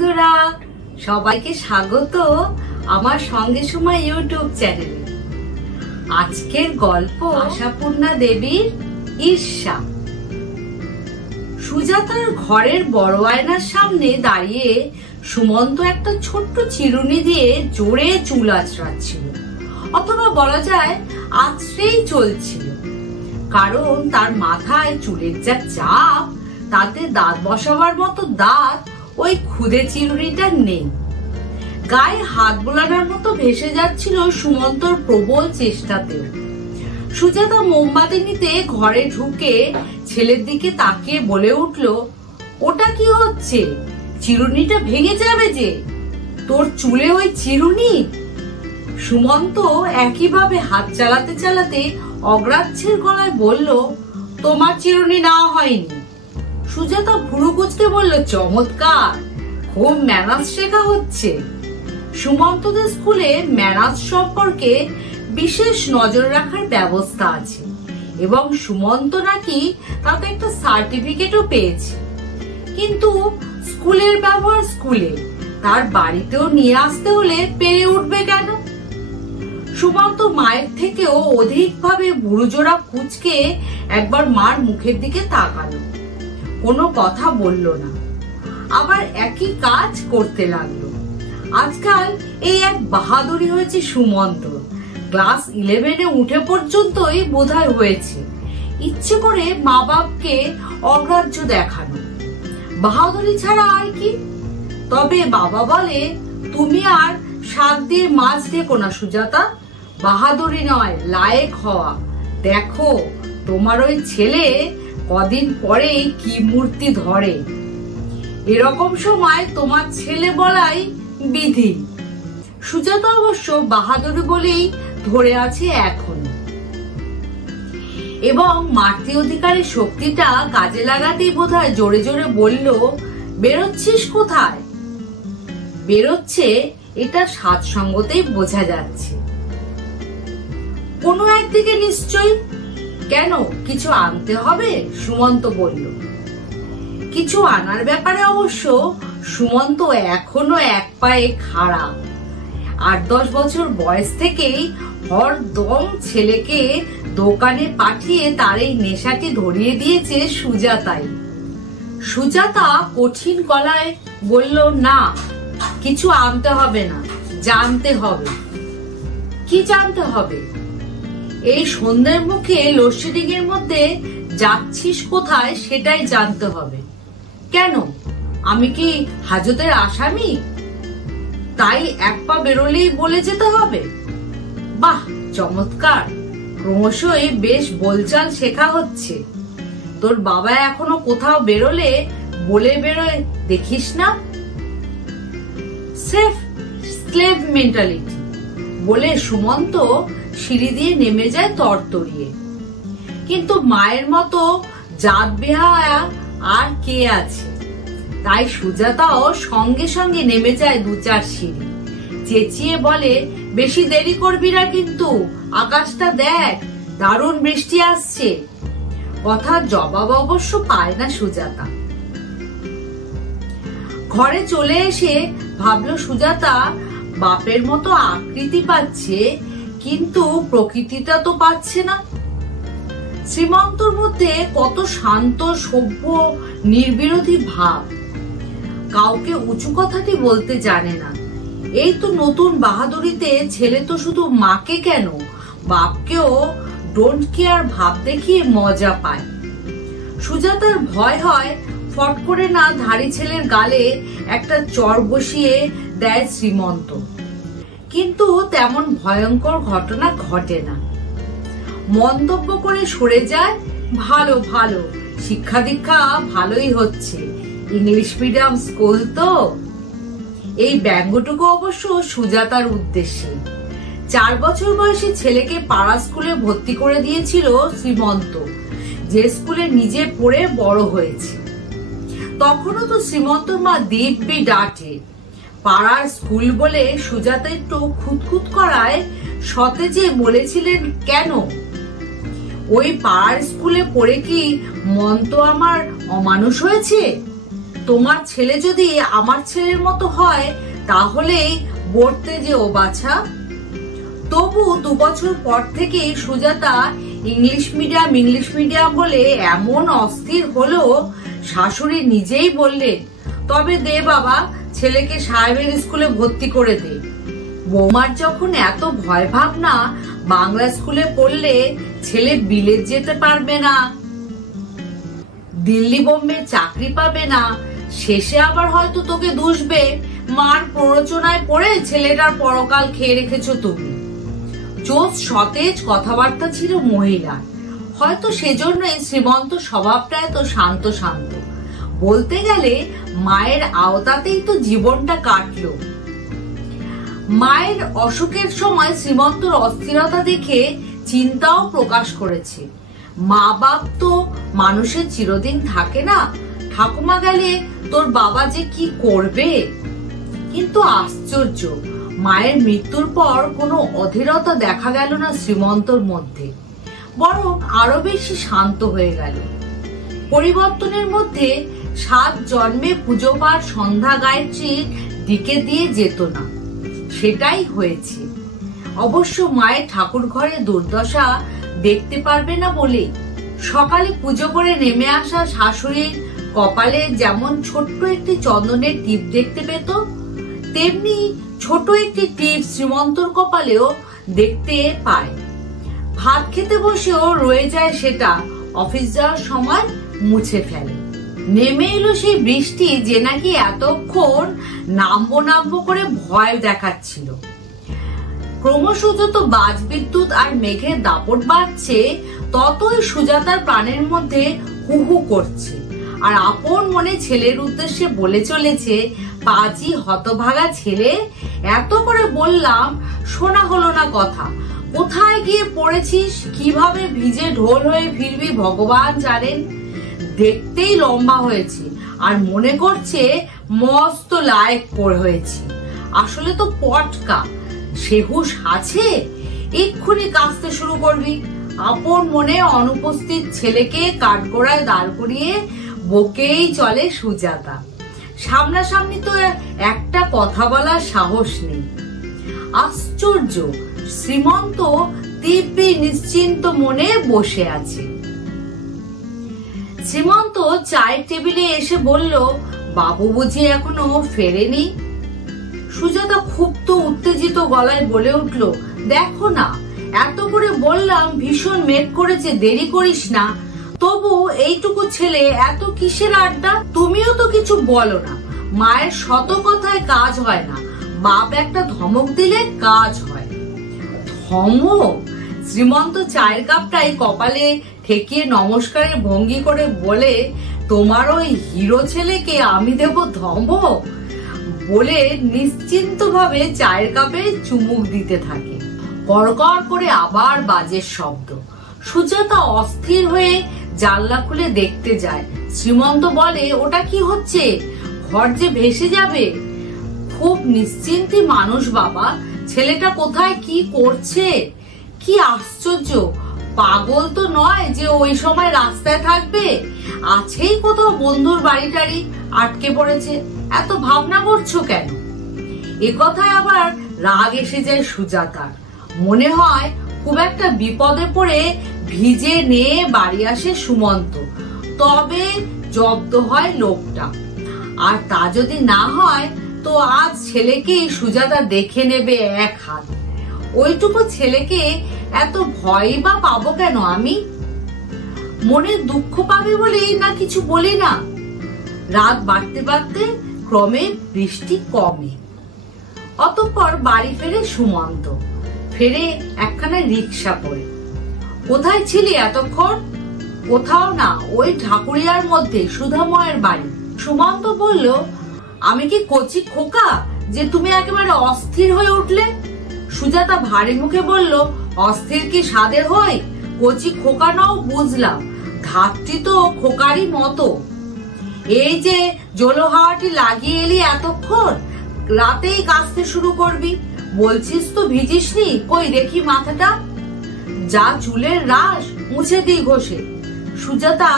বন্ধুরা, সবাইকে স্বাগত আমার সঙ্গে সময় ইউটিউব চ্যানেলে। আজকের গল্প আশাপূর্ণা দেবীর ঈর্ষা। সুজাতার ঘরের বড় আয়নার সামনে দাঁড়িয়ে সুমন্ত একটা ছোট্ট চিরুনি দিয়ে জোরে চুল আঁচড়াচ্ছিল, অথবা বলা যায় আঁচড়েই চলছিল। কারণ তার মাথায় চুলের যা চাপ, তাতে দাঁত বসাবার মতো দাঁত ওই খুদে চিরুনিটা নেই। গায়ে হাত বোলানোর মতো ভেসে যাচ্ছিল সুমন্তর প্রবল চেষ্টাতেও। সুজাতা মোমবাতি নিতে ঘরে ঢুকে ছেলের দিকে তাকিয়ে বলে উঠল, ওটা কি হচ্ছে? চিরুনিটা ভেঙে যাবে যে। তোর চুলে ওই চিরুনি? সুমন্ত একইভাবে হাত চালাতে চালাতে অগ্রাহ্যের গলায় বলল, তোমার চিরুনি না হয়নি। সুজাতা ভুরু কুঁচকে বলল, চমৎকার, খুব ম্যানার্স শেখা হচ্ছে। সুমন্তদের স্কুলে ম্যানার্স সম্পর্কে বিশেষ নজর রাখার ব্যবস্থা আছে এবং সুমন্ত নাকি তাতে একটা সার্টিফিকেটও পেয়েছে। কিন্তু স্কুলের ব্যবহার স্কুলে, তার বাড়িতেও নিয়ে আসতে হলে পেরে উঠবে কেন? সুমন্ত মায়ের থেকেও অধিকভাবে ভুরুজোড়া কুঁচকে একবার মার মুখের দিকে তাকালো, কোনো কথা বলল না, আবার একই কাজ করতে লাগলো। আজকাল এই এক বাহাদুরি হয়েছে সুমন্ত। ক্লাস 11-এ উঠে পর্যন্তই বোধহয় হয়েছে ইচ্ছে করে মা বাপকে অগ্রাহ্য দেখানো। বাহাদুরি ছাড়া আর কি? তবে বাবা বলে, তুমি আর শাক দিয়ে মাছ ডেকো না সুজাতা, বাহাদুরি নয়, লায়েক হওয়া। দেখো তোমার ওই ছেলে কদিন পরেই কি মূর্তি ধরে। এরকম সময় তোমার ছেলে বলাই বিধি। সুজাতা অবশ্য বাহাদুরি বলেই ধরে আছে এখন, এবং মাতৃ অধিকারের শক্তিটা কাজে লাগাতেই বোধহয় জোরে জোরে বলল, বেরোচ্ছিস কোথায়? বেরোচ্ছে, এটা সাৎসঙ্গতেই বোঝা যাচ্ছে। কোনো একদিকে নিশ্চয়ই। কেন, কিছু আনতে হবে? সুমন্ত বলল। কিছু আনার ব্যাপারে অবশ্য সুমন্ত এখনো এক পায়ে খাড়া। 8-10 বছর বয়স থেকেই হরদম ছেলেকে দোকানে পাঠিয়ে তার এই নেশাটি ধরিয়ে দিয়েছে সুজাতাই। সুজাতা কঠিন গলায় বলল, না, কিছু আনতে হবে না, জানতে হবে। কি জানতে হবে? এই সন্ধ্যের মুখে লোডশেডিং এর মধ্যে যাচ্ছিস কোথায় সেটাই জানতে হবে। কেন, আমি কি হাজতের আসামি? তাই এক পা বেরোলেই বলে যেতে হবে? বাহ, চমৎকার, ক্রমশই বেশ বলচাল শেখা হচ্ছে। তোর বাবা এখনো কোথাও বেরোলে বলে বেরোয় দেখিস না? সেফ স্লেভ মেন্টালিটি বলে সুমন্ত সিঁড়ি দিয়ে নেমে যায় তরতরিয়ে। কিন্তু মায়ের মতো জাত বেহায়া আর কে আছে? তাই সুজাতাও সঙ্গে সঙ্গে নেমে যায় 2-4 সিঁড়ি, চেঁচিয়ে বলে, বেশি দেরি করবি না কিন্তু, আকাশটা দেখ, দারুণ বৃষ্টি আসছে। কথার জবাব অবশ্য পায় না সুজাতা। ঘরে চলে এসে ভাবলো সুজাতা বাপের মতো আকৃতি পাচ্ছে, কিন্তু প্রকৃতিটা তো পাচ্ছে না। শ্রীমন্তর মধ্যে কত শান্ত, সভ্য, নির্বিরোধী ভাব। কাউকে উঁচু কথাটি বলতে জানে না। এই তো নতুন বাহাদুরিতে ছেলে তো শুধু মাকে কেন, বাপকেও ডোন্ট কেয়ার ভাব দেখিয়ে মজা পায়। সুজাতার ভয় হয় ফট করে না ধাড়ি ছেলের গালে একটা চর বসিয়ে দেয় শ্রীমন্ত। কিন্তু তেমন ভয়ঙ্কর ঘটনা ঘটে না। মন্তব্য করে সরে যায়, ভালো ভালো, শিক্ষা দীক্ষা ভালোই হচ্ছে, ইংলিশ মিডিয়াম স্কুল তো। এই ব্যঙ্গটুকু অবশ্য সুজাতার উদ্দেশ্যে। 4 বছর বয়সী ছেলেকে পাড়া স্কুলে ভর্তি করে দিয়েছিল শ্রীমন্ত, যে স্কুলে নিজে পড়ে বড় হয়েছে। তখনও তো শ্রীমন্তর মা দিব্যি ডাঁটে। পাড়ার স্কুল বলে সুজাতা একটু খুঁতখুত করায় সতেজে বলেছিলেন, কেন, ওই পাড়ার স্কুলে পড়ে কি মন্ত আমার অমানুষ হয়েছে? তোমার ছেলে যদি আমার ছেলের মতো হয় তাহলেই পড়তে যেও বাছা। তবু 2 বছর পর থেকে সুজাতা ইংলিশ মিডিয়াম বলে এমন অস্থির হলো, শাশুড়ি নিজেই বললেন, তবে দে বাবা, ছেলেকে সাহেবের স্কুলে ভর্তি করে দে। বৌমার যখন এত ভয় ভাবনা, বাংলা স্কুলে পড়লে ছেলে বিলেত যেতে পারবে না, দিল্লি বোম্বে চাকরি পাবে না, শেষে আবার হয়তো তোকে দুষবে, মার প্ররোচনায় পড়ে ছেলেটার পরকাল খেয়ে রেখেছো তুমি। জোস সতেজ কথাবার্তা ছিল মহিলার, হয়তো সেজন্যই শ্রীমন্ত স্বভাবটা এত শান্ত শান্ত। বলতে গেলে মায়ের আওতাতেই তো জীবনটা কাটলো। মায়ের অসুখের সময় শ্রীমন্তর অস্থিরতা দেখে চিন্তাও প্রকাশ করেছে। মা বাপ তো মানুষের চিরদিন থাকে না, ঠাকুমা গেলে তোর বাবা যে কি করবে। কিন্তু আশ্চর্য, মায়ের মৃত্যুর পর কোনো অধীরতা দেখা গেল না শ্রীমন্তর মধ্যে, বরং আরো বেশি শান্ত হয়ে গেল। পরিবর্তনের মধ্যে 7 জন্মে পুজো পাঠ সন্ধ্যা গায়ত্রীর দিকে দিয়ে যেত না, সেটাই হয়েছে। অবশ্য মায়ের ঠাকুর ঘরে দুর্দশা দেখতে পারবে না বলে সকালে পুজো করে নেমে আসা শাশুড়ির কপালে যেমন ছোট্ট একটি চন্দনের টিপ দেখতে পেত, তেমনি ছোট একটি টিপ শ্রীমন্তর কপালেও দেখতে পায়। ভাত খেতে বসেও রয়ে যায় সেটা, অফিস যাওয়ার সময় মুছে ফেলে। নেমে এলো সেই বৃষ্টি যে নাকি এতক্ষণ নামবো করে ভয় দেখাচ্ছিল। ক্রমশ যত বাজবিদ্যুৎ আর মেঘের দাপট বাড়ছে, ততই সুজাতার প্রাণের মধ্যে হু হু করছে, আর আপন মনে ছেলের উদ্দেশ্যে বলে চলেছে, পাজি হতভাগা ছেলে, এত করে বললাম শোনা হলো না কথা, কোথায় গিয়ে পড়েছিস, কিভাবে ভিজে ঢোল হয়ে ফিরবি ভগবান জানেন। দেখতেই লম্বা হয়েছে আর মনে করছে মস্ত লায়ক হয়েছে, আসলে তো পটকা। সে হুঁশ আছে? এক্ষুনি কাঁচতে শুরু করবি। আপন মনে অনুপস্থিত ছেলেকে কাঠগড়ায় দাঁড় করিয়ে বকেই চলে সুজাতা। সামনাসামনি তো একটা কথা বলার সাহস নেই। আশ্চর্য, শ্রীমন্ত দিব্যি নিশ্চিন্ত মনে বসে আছে। শ্রীমন্ত চায়ের টেবিলে এসে বলল, বাবু বুঝি এখনো ফেরেনি? সুজাতা ক্ষুব্ধ উত্তেজিত গলায় বলে উঠল, দেখো না, এত করে বললাম ভীষণ মেঘ করেছে, দেরি করিস না, তবু এইটুকু ছেলে এত কিসের আড্ডা? তুমিও তো কিছু বলো না। মায়ের শত কথায় কাজ হয় না, বাপ একটা ধমক দিলে কাজ হয়। ধমক? শ্রীমন্ত চায়ের কাপটাই কপালে ঠেকিয়ে নমস্কারের ভঙ্গি করে বলে, তোমার ওই হিরো ছেলেকে আমি দেব ধমক? বলে নিশ্চিন্ত ভাবে চায়ের কাপে চুমুক দিতে থাকে। কড়কড় করে আবার বাজের শব্দ। সুজাতা অস্থির হয়ে জানলা খুলে দেখতে যায়। শ্রীমন্ত বলে, ওটা কি হচ্ছে? ঘর যে ভেসে যাবে। খুব নিশ্চিন্তি মানুষ বাবা, ছেলেটা কোথায় কি করছে? কি আশ্চর্য, পাগল তো নয় যে ওই সময় রাস্তায় থাকবে, আছেই কোথাও বন্ধুর বাড়ি টাড়ি আটকে পড়েছে। এত ভাবনা করছো কেন? এ কথায় আবার রাগ এসে যায় সুজাতার। মনে হয় খুব একটা বিপদে পড়ে ভিজে নিয়ে বাড়ি আসে সুমন্ত, তবে জব্দ হয় লোকটা। আর তা যদি না হয় তো আজ ছেলেকেই সুজাতা দেখে নেবে এক হাত। ওইটুকু ছেলেকে এত ভয় বা পাবো কেন আমি? মনে দুঃখ পাবে বলেই না কিছু বলি না। রাত বাড়তে বাড়তে ক্রমে বৃষ্টি কমে। অতঃপর বাড়ি ফেরে সুমন্ত, ফেরে একখানা রিক্সা করে। কোথায় ছিলি এতক্ষণ? কোথাও না, ওই ঠাকুরিয়ার মধ্যে সুধাময়ের বাড়ি। সুমন্ত বলল, আমি কি কচি খোকা যে তুমি একেবারে অস্থির হয়ে উঠলে? সুজাতা ভারী মুখে বলল, অস্থির কি সাদের হয়? কচি খোকা নাও বুঝলাম, ধাত্রী তো খোকারই মতো। এই যে জলো হাওয়াটি লাগিয়ে এলি এতক্ষণ, রাতেই কাঁচতে শুরু করবি বলছিস তো, ভিজিসনি? কই দেখি মাথাটা, যা চুলের রাশ, মুছে দিই ঘষে। সুজাতা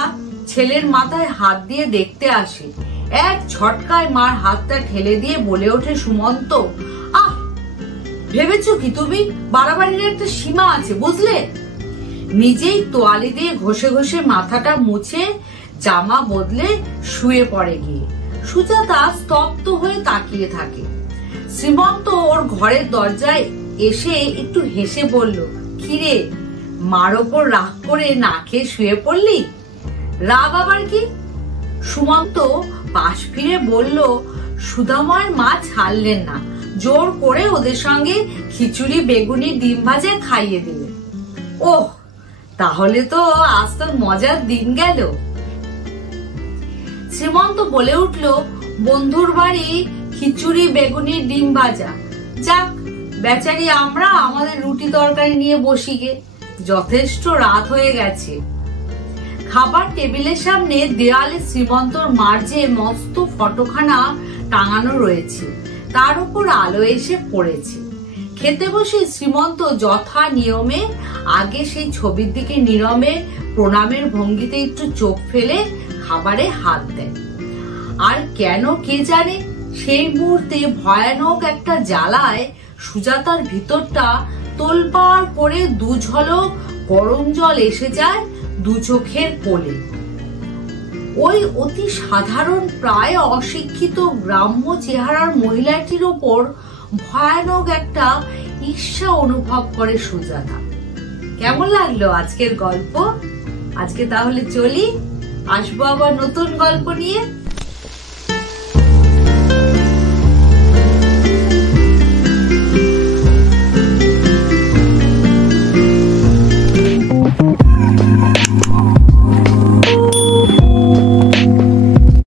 ছেলের মাথায় হাত দিয়ে দেখতে আসে। এক ঝটকায় মার হাতটা ঠেলে দিয়ে বলে ওঠে সুমন্ত, আহ, ভেবেছো কি তুমি? বাড়াবাড়ির একটা সীমা আছে, বুঝলে? নিজেই তোয়ালি দিয়ে ঘষে ঘষে মাথাটা মুছে জামা বদলে শুয়ে পড়ে গিয়ে। সুজাতা স্তব্ধ হয়ে তাকিয়ে থাকে। শ্রীমন্ত ওর ঘরের দরজায় এসে একটু হেসে বলল, কিরে, মার ওপর রাগ করে না খেয়ে শুয়ে পড়লি? রাগ আবার কি? সুমন্ত পাশ ফিরে বলল, সুধাময়ের মা ছাড়লেন না, জোর করে ওদের সঙ্গে খিচুড়ি, বেগুনি, ডিম ভাজা খাইয়ে দিলেন। ওহ, তাহলে তো আজ তোর মজার দিন গেল। শ্রীমন্ত বলে উঠল, বন্ধুর বাড়ি খিচুড়ি, বেগুনি, ডিম ভাজা, যাক বেচারি আমরা আমাদের রুটি তরকারি নিয়ে বসি গে, যথেষ্ট রাত হয়ে গেছে। খাবার টেবিলের সামনে দেয়ালে শ্রীমন্তর মার যে মস্ত ফটোখানা টাঙানো রয়েছে, তার উপর আলো এসে পড়েছে। খেতে বসে শ্রীমন্ত যথা নিয়মে আগে সেই ছবির দিকে নীরবে প্রণামের ভঙ্গিতে একটু চোখ ফেলে খাবারে হাত দেয়। আর কেন কে জানে, সেই মুহূর্তে ভয়ানক একটা জ্বালায় সুজাতার ভিতরটা তোলপাড় করে দু ঝলক গরম জল এসে যায় দু চোখের কোলে। ওই অতি সাধারণ, প্রায় অশিক্ষিত গ্রাম্য চেহারার মহিলাটির ওপর ভয়ানক একটা ঈর্ষা অনুভব করে সুজাতা। কেমন লাগলো আজকের গল্প? আজকে তাহলে চলি, আসবো আবার নতুন গল্প নিয়ে।